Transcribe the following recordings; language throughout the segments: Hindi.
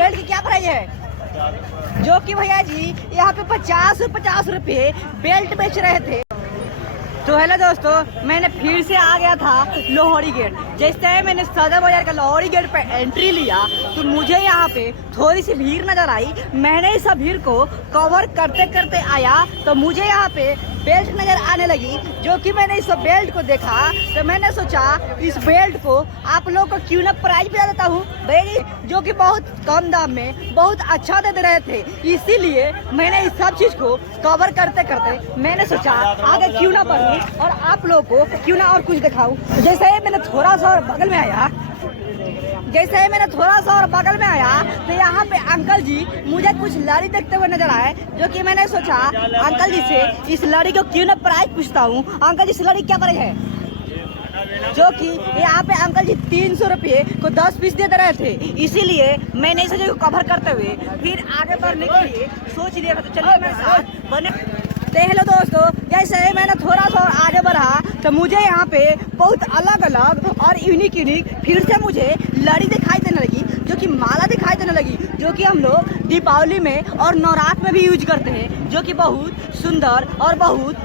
बेल्ट की क्या प्राइस है? जो कि भैया जी यहाँ पे 50 रुपए बेल्ट बेच रहे थे। तो हेलो दोस्तों, मैंने फिर से आ गया था लोहड़ी गेट। जैसे मैंने सदर बाजार का लोहड़ी गेट पे एंट्री लिया तो मुझे यहाँ पे थोड़ी सी भीड़ नजर आई। मैंने इस भीड़ को कवर करते करते आया तो मुझे यहाँ पे बेल्ट नजर आने लगी। जो कि मैंने इस बेल्ट को देखा तो मैंने सोचा इस बेल्ट को आप लोगों को क्यों ना प्राइस बता देता हूँ भाई, जो कि बहुत कम दाम में बहुत अच्छा दे रहे थे। इसीलिए मैंने इस सब चीज को कवर करते करते मैंने सोचा आगे क्यों ना बढ़ूं और आप लोगों को क्यों ना और कुछ दिखाऊं। जैसे मैंने थोड़ा सा और बगल में आया तो यहाँ पे अंकल जी मुझे कुछ लड़ी देखते हुए नजर आए। जो कि मैंने सोचा अंकल जी से इस लड़ी को क्यों ना प्राइस पूछता हूँ। अंकल जी इस लड़ी क्या प्राइस है? जो कि यहाँ पे अंकल जी 300 रुपये को 10 पीस दे रहे थे। इसीलिए मैंने इस जगह को कवर करते हुए फिर आगे बढ़ने के लिए सोच लिया। तो चलिए मेरे साथ बने। हेलो दोस्तों, जैसे मैंने थोड़ा सा और आगे बढ़ा तो मुझे यहाँ पे बहुत अलग अलग और यूनिक फिर से मुझे लड़ी दिखाई देने लगी, जो कि माला दिखाई देने लगी, जो कि हम लोग दीपावली में और नवरात्र में भी यूज करते हैं। जो कि बहुत सुंदर और बहुत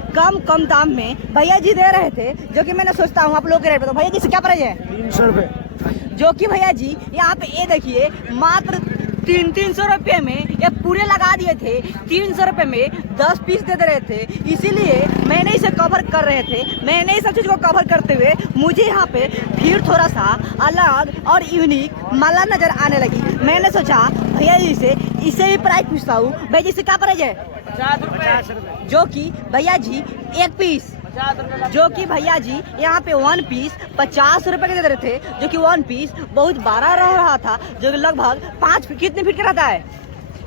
कम दाम में भैया जी दे रहे थे। जो कि मैंने सोचता हूँ आप लोग के रेट पे। तो भैया जी से क्या प्राइस है? 300 रुपये। जो कि भैया जी यहाँ पे ये देखिए मात्र 300 रुपये में ये पूरे लगा दिए थे। 300 रुपये में 10 पीस दे रहे थे। इसीलिए मैंने इसे कवर कर रहे थे। मैंने इस सब चीज़ को कवर करते हुए मुझे यहाँ पे फिर थोड़ा सा अलग और यूनिक माला नजर आने लगी। मैंने सोचा भैया जी से इसे भी प्राइस पूछता हूँ। भैया जी से क्या प्राइस है? 50 रुपये। जो कि भैया जी एक पीस, जो कि भैया जी यहाँ पे 1 पीस 50 रुपए के दे रहे थे। जो कि 1 पीस बहुत बड़ा रहा था, जो कि लगभग 5 फीट कितने फीट का रहता है?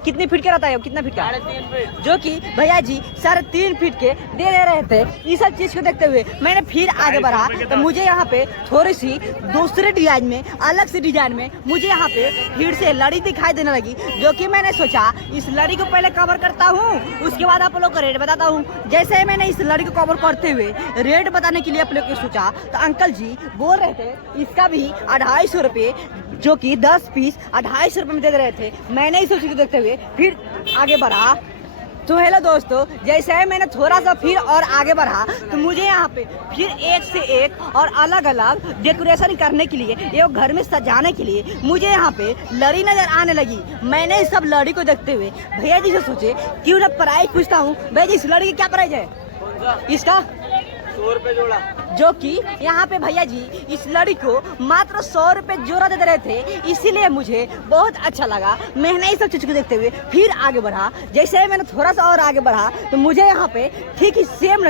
कितने फीट का रहता है? कितना फीट का? 3.5 फीट। जो कि भैया जी 3.5 फीट के दे रहे थे। इस सब चीज को देखते हुए मैंने फिर आगे बढ़ा तो मुझे यहाँ पे थोड़ी सी दूसरे डिजाइन में, अलग से डिजाइन में मुझे यहाँ पे फिर से लड़ी दिखाई देने लगी। जो कि मैंने सोचा इस लड़ी को पहले कवर करता हूँ, उसके बाद आप लोग को रेट बताता हूँ। जैसे मैंने इस लड़ी को कवर करते हुए रेट बताने के लिए आप लोग को सोचा तो अंकल जी बोल रहे थे इसका भी 250 रुपये, जो कि 10 पीस 250 रुपये में दे रहे थे। मैंने इस चीज को देखते हुए फिर आगे बढ़ा। तो हेलो दोस्तों, जैसे मैंने थोड़ा सा फिर और आगे बढ़ा तो मुझे यहाँ पे फिर एक से एक और अलग अलग डेकोरेशन करने के लिए, ये घर में सजाने के लिए मुझे यहाँ पे लड़ी नजर आने लगी। मैंने इस सब लड़ी को देखते हुए भैया जी से सोचे क्यों ना प्राइस पूछता हूँ। भैया जी इस लड़ी की क्या प्राइस है? इसका 100 रुपये जोड़ा। जो कि यहाँ पे भैया जी इस लड़ी को मात्र 100 रुपये जोड़ा दे रहे थे। इसीलिए मुझे बहुत अच्छा लगा। मैंने इस सब चीज को देखते हुए फिर आगे बढ़ा। जैसे मैंने थोड़ा सा और आगे बढ़ा तो मुझे यहाँ पे ठीक सेम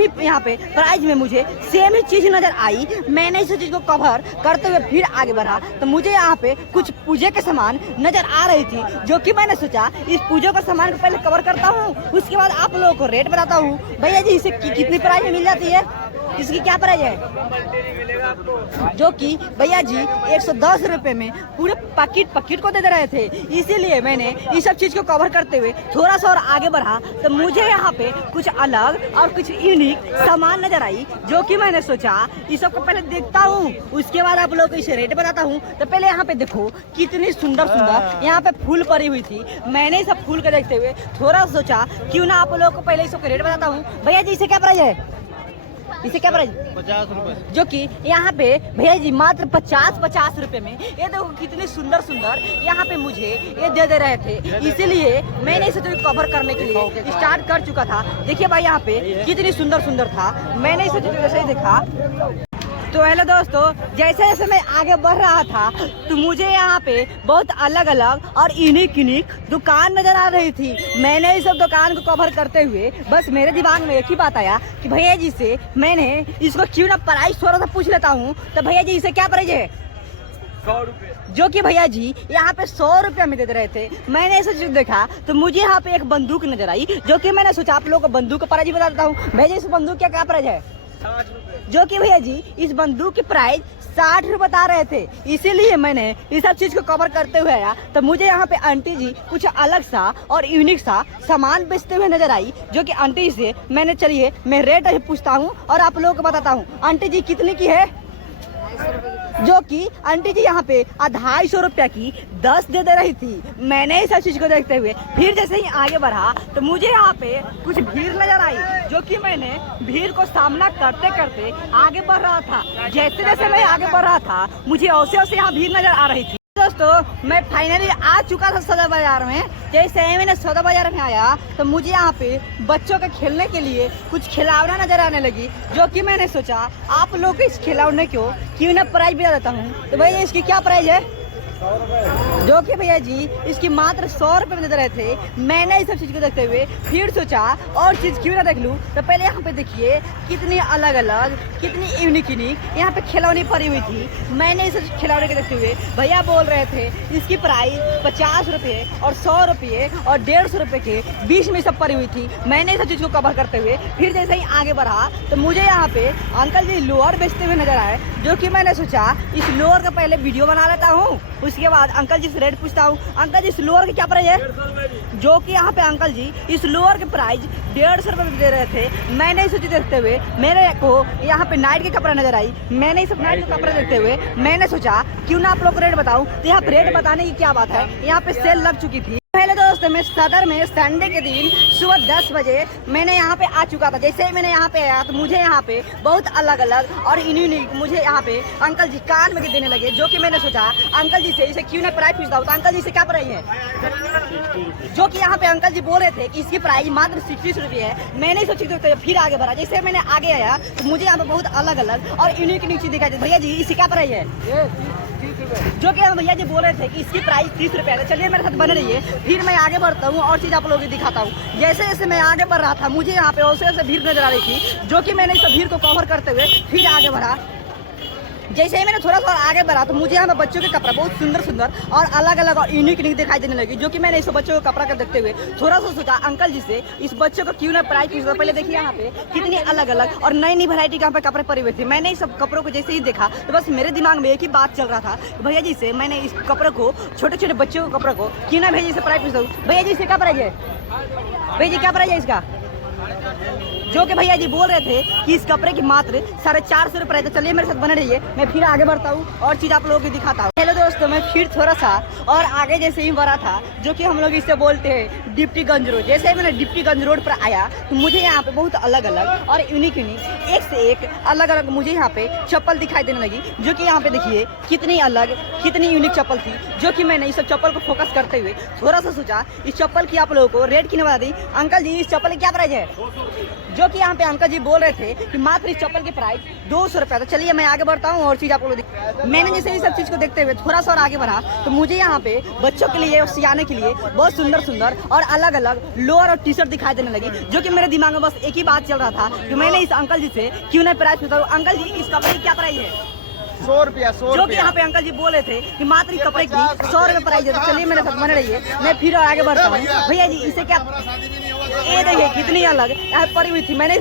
ही यहाँ पे प्राइस में मुझे सेम ही चीज नजर आई। मैंने इस चीज को कवर करते हुए फिर आगे बढ़ा तो मुझे यहाँ पे कुछ पूजे के सामान नजर आ रही थी। जो कि मैंने सोचा इस पूजे का सामान को पहले कवर करता हूँ, उसके बाद आप लोगों को रेट बताता हूँ। भैया जी इसे कितनी प्राइस में मिल जाती है? इसकी क्या प्राइस है? जो कि भैया जी 110 रुपये में पूरे पैकेट को दे रहे थे। इसीलिए मैंने इस सब चीज को कवर करते हुए थोड़ा सा और आगे बढ़ा तो मुझे यहाँ पे कुछ अलग और कुछ यूनिक सामान नजर आई। जो कि मैंने सोचा इस सब को पहले देखता हूँ, उसके बाद आप लोगों को इसे रेट बताता हूँ। तो पहले यहाँ पे देखो कितनी सुंदर यहाँ पे फूल पड़ी हुई थी। मैंने सब फूल को देखते हुए थोड़ा सोचा क्यों ना आप लोगों को पहले इस सब रेट बताता हूँ। भैया जी इसे क्या प्राइस है? इसे क्या प्राइस? 50 रुपये। जो कि यहाँ पे भैया जी मात्र 50 रुपए में ये देखो कितने सुंदर यहाँ पे मुझे ये दे रहे थे। इसीलिए मैंने इसे तो कवर करने के लिए स्टार्ट कर चुका था। देखिए भाई यहाँ पे कितनी सुंदर था। मैंने इसे जैसे ही देखा। तो हेलो दोस्तों, जैसे जैसे मैं आगे बढ़ रहा था तो मुझे यहाँ पे बहुत अलग अलग और यूनिक दुकान नजर आ रही थी। मैंने इस सब दुकान को कवर करते हुए बस मेरे दिमाग में एक ही बात आया कि भैया जी से मैंने इसको क्यों ना प्राइस थोड़ा सा पूछ लेता हूँ। तो भैया जी इसे क्या प्राइस है? 100 रुपये। जो कि भैया जी यहाँ पे 100 रुपये में दे रहे थे। मैंने ऐसा चीज देखा तो मुझे यहाँ पे एक बंदूक नजर आई। जो कि मैंने सोचा आप लोगों को बंदूक का प्राइस बता देता हूँ। भैया जी इस बंदूक का क्या प्राइस है? 60 रुपये। जो कि भैया जी इस बंदूक की प्राइस 60 रुपये बता रहे थे। इसीलिए मैंने इस सब चीज को कवर करते हुए आया तो मुझे यहाँ पे आंटी जी कुछ अलग सा और यूनिक सा सामान बेचते हुए नजर आई। जो कि आंटी से मैंने चलिए मैं रेट पूछता हूँ और आप लोगों को बताता हूँ। आंटी जी कितनी की है? जो कि आंटी जी यहाँ पे 250 रुपया की 10 दे रही थी। मैंने इस सब चीज को देखते हुए फिर जैसे ही आगे बढ़ा तो मुझे यहाँ पे कुछ भीड़ नजर आई, जो कि मैंने भीड़ को सामना करते करते आगे बढ़ रहा था। जैसे जैसे मैं आगे बढ़ रहा था मुझे वैसे वैसे यहाँ भीड़ नजर आ रही थी। दोस्तों मैं फाइनली आ चुका था सौदा बाजार में। जैसे ही मैंने सौदा बाजार में आया तो मुझे यहाँ पे बच्चों के खेलने के लिए कुछ खिलौना नजर आने लगी, जो कि मैंने सोचा आप लोग को इस खिलौने को क्यों ना प्राइस भी देता हूँ। तो भैया इसकी क्या प्राइस है? 100 रुपए। जो कि भैया जी इसकी मात्र 100 रुपए में दे रहे थे। मैंने इस सब चीज को देखते हुए फिर सोचा और चीज क्यों ना देख लूं। तो पहले यहाँ पे देखिए कितनी अलग अलग, कितनी यूनिक यहाँ पे खिलौनी पड़ी हुई थी। मैंने इस खिलौने को देखते हुए भैया बोल रहे थे इसकी प्राइस 50 रुपये और 100 रुपये और 150 रुपये के बीच में सब पड़ी हुई थी। मैंने इस चीज को कवर करते हुए फिर जैसे ही आगे बढ़ा तो मुझे यहाँ पे अंकल जी लोअर बेचते हुए नजर आए, जो कि मैंने सोचा इस लोअर का पहले वीडियो बना लेता हूँ, उसके बाद अंकल जी से रेट पूछता हूँ। अंकल जी इस लोअर की क्या प्राइस है? जो कि यहाँ पे अंकल जी इस लोअर के प्राइस 150 रुपये में दे रहे थे। मैंने इस चीज देखते हुए मेरे को यहाँ पे नाइट के कपड़ा नजर आई। मैंने इस नाइट के कपड़े देखते हुए मैंने सोचा क्यों ना आप लोग को रेट बताऊं। तो यहाँ पे रेट बताने की क्या बात है, यहाँ पे सेल लग चुकी थी। पहले दोस्तों मैं सदर में संडे के दिन सुबह 10 बजे मैंने यहाँ पे आ चुका था। जैसे ही मैंने यहाँ पे आया तो मुझे यहाँ पे बहुत अलग अलग और यूनिक मुझे यहाँ पे अंकल जी कान में देने लगे, जो कि मैंने सोचा अंकल जी से इसे क्यों ना प्राइस पूछता हूँ। तो अंकल जी से क्या प्राइस है? जो कि यहाँ पे अंकल जी बोल रहे थे कि इसकी प्राइस मात्र 60 रुपये है। मैंने सोची तो फिर आगे बढ़ा। जैसे मैंने आगे आया तो मुझे यहाँ पे बहुत अलग अलग और यूनिक चीज दिखाई दी। भैया जी इसकी क्या प्राइस है? जो कि हम भैया जी बोल रहे थे कि इसकी प्राइस 30 रुपये है। चलिए मेरे साथ बने रहिए, फिर मैं आगे बढ़ता हूँ और चीज़ आप लोगों को दिखाता हूँ। जैसे जैसे मैं आगे बढ़ रहा था मुझे यहाँ पे वैसे वैसे भीड़ नजर आ रही थी, जो कि मैंने इस भीड़ को कवर करते हुए फिर आगे बढ़ा। जैसे ही मैंने थोड़ा सा आगे बढ़ा तो मुझे यहाँ पे बच्चों के कपड़ा बहुत सुंदर सुंदर और अलग अलग और यूनिक दिखाई देने लगी, जो कि मैंने इस बच्चों के कपड़ा का देखते हुए थोड़ा सा सोचा अंकल जी से इस बच्चों को क्यों ना प्राइस पूछता। पहले देखिए यहाँ पे कितनी अलग अलग और नई नई वैरायटी के यहाँ पे कपड़े पड़े हुए थे। मैंने इस सब कपड़ों को जैसे ही देखा तो बस मेरे दिमाग में एक ही बात चल रहा था, भैया जी से मैंने इस कपड़े को छोटे छोटे बच्चों के कपड़े को क्यों ना भैया जी से प्राइस पूछता हूँ। भैया जी इसका क्या प्राइस है? भैया जी क्या प्राइस है इसका? जो कि भैया जी बोल रहे थे कि इस कपड़े की मात्र 450 रुपये। तो चलिए मेरे साथ बने रहिए, मैं फिर आगे बढ़ता हूँ और चीज़ आप लोगों को दिखाता हूँ। हेलो दोस्तों मैं फिर थोड़ा सा और आगे जैसे ही बढ़ा था, जो कि हम लोग इसे बोलते हैं डिप्टीगंज रोड। जैसे ही मैंने डिप्टीगंज रोड पर आया तो मुझे यहाँ पे बहुत अलग अलग और यूनिक एक से एक अलग अलग मुझे यहाँ पे चप्पल दिखाई देने लगी, जो कि यहाँ पे देखिए कितनी अलग कितनी यूनिक चप्पल थी। जो कि मैंने इस सब चप्पल को फोकस करते हुए थोड़ा सा सोचा इस चप्पल की आप लोगों को रेट की बता दी। अंकल जी इस चप्पल की क्या प्राइस है? जो कि यहाँ पे अंकल जी बोल रहे थे कि मात्र इस चप्पल की प्राइस 200 रुपये। तो चलिए मैं आगे बढ़ता हूँ और चीज़ आप लोग मैंने जैसे इस सब चीज़ को देखते हुए थोड़ा सा और आगे बढ़ा तो मुझे यहाँ पे बच्चों के लिए और सियाने के लिए बहुत सुंदर सुंदर और अलग अलग लोअर और टी शर्ट दिखाई देने लगी, जो कि मेरे दिमाग में बस एक ही बात चल रहा था कि मैंने इस अंकल जी से क्यों ना प्राइस पूछा। अंकल जी इस कपड़े की क्या प्राइस है? 100 रुपया। जो कि यहाँ पे अंकल जी बोले थे कि मात्र इस कपड़े की 100 रुपये प्राइस है। तो चलिए मेरे साथ बने रहिए, मैं फिर आगे बढ़ता हूँ। भैया जी इसे क्या, ये देखिए कितनी अलग यहाँ पड़ी हुई थी। मैंने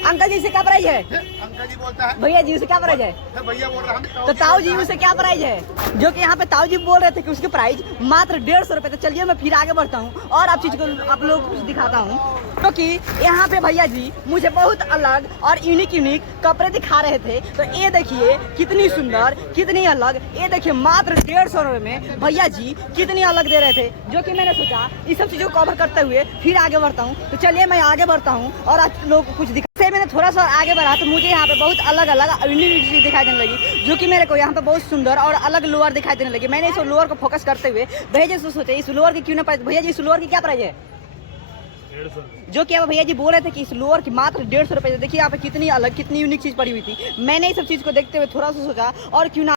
अंकल जी से क्या प्राइस है? अंकल जी बोलता है भैया जी उसे क्या प्राइस है? भैया बोल रहा है। तो ताऊ जी उसे क्या प्राइस है? जो कि यहाँ पे ताऊ जी बोल रहे थे कि उसकी प्राइस मात्र 150 रुपये। तो चलिए मैं फिर आगे बढ़ता हूँ और आप चीज को आप लोगों को दिखाता हूँ, क्योंकि यहाँ पे भैया जी मुझे बहुत अलग और यूनिक कपड़े दिखा रहे थे। तो ये देखिए कितनी सुंदर कितनी अलग, ये देखिए मात्र 150 रुपये में भैया जी कितनी अलग दे रहे थे, जो कि मैंने सोचा इस सब चीज़ों को कवर करते हुए फिर आगे बढ़ता हूँ। तो चलिए मैं आगे बढ़ता हूँ और आप लोग को कुछ दिखा। मैंने थोड़ा सा आगे बढ़ा तो मुझे यहाँ पे बहुत अलग अलग यूनिक चीज दिखाई देने लगी, जो कि मेरे को यहाँ पे बहुत सुंदर और अलग लोअर दिखाई देने लगी। मैंने इस लोअर को फोकस करते हुए भैया जी से सोचे इस लोअर की क्यों ना प्राइस। भैया जी इस लोअर की क्या प्राइस है? 150। जो कि अब भैया जी बोल रहे थे कि इस लोअर की मात्र 150 रुपये। देखिए यहाँ पे कितनी अलग कितनी यूनिक चीज पड़ी हुई थी। मैंने इस सब चीज को देखते हुए थोड़ा सा सोचा और क्यों ना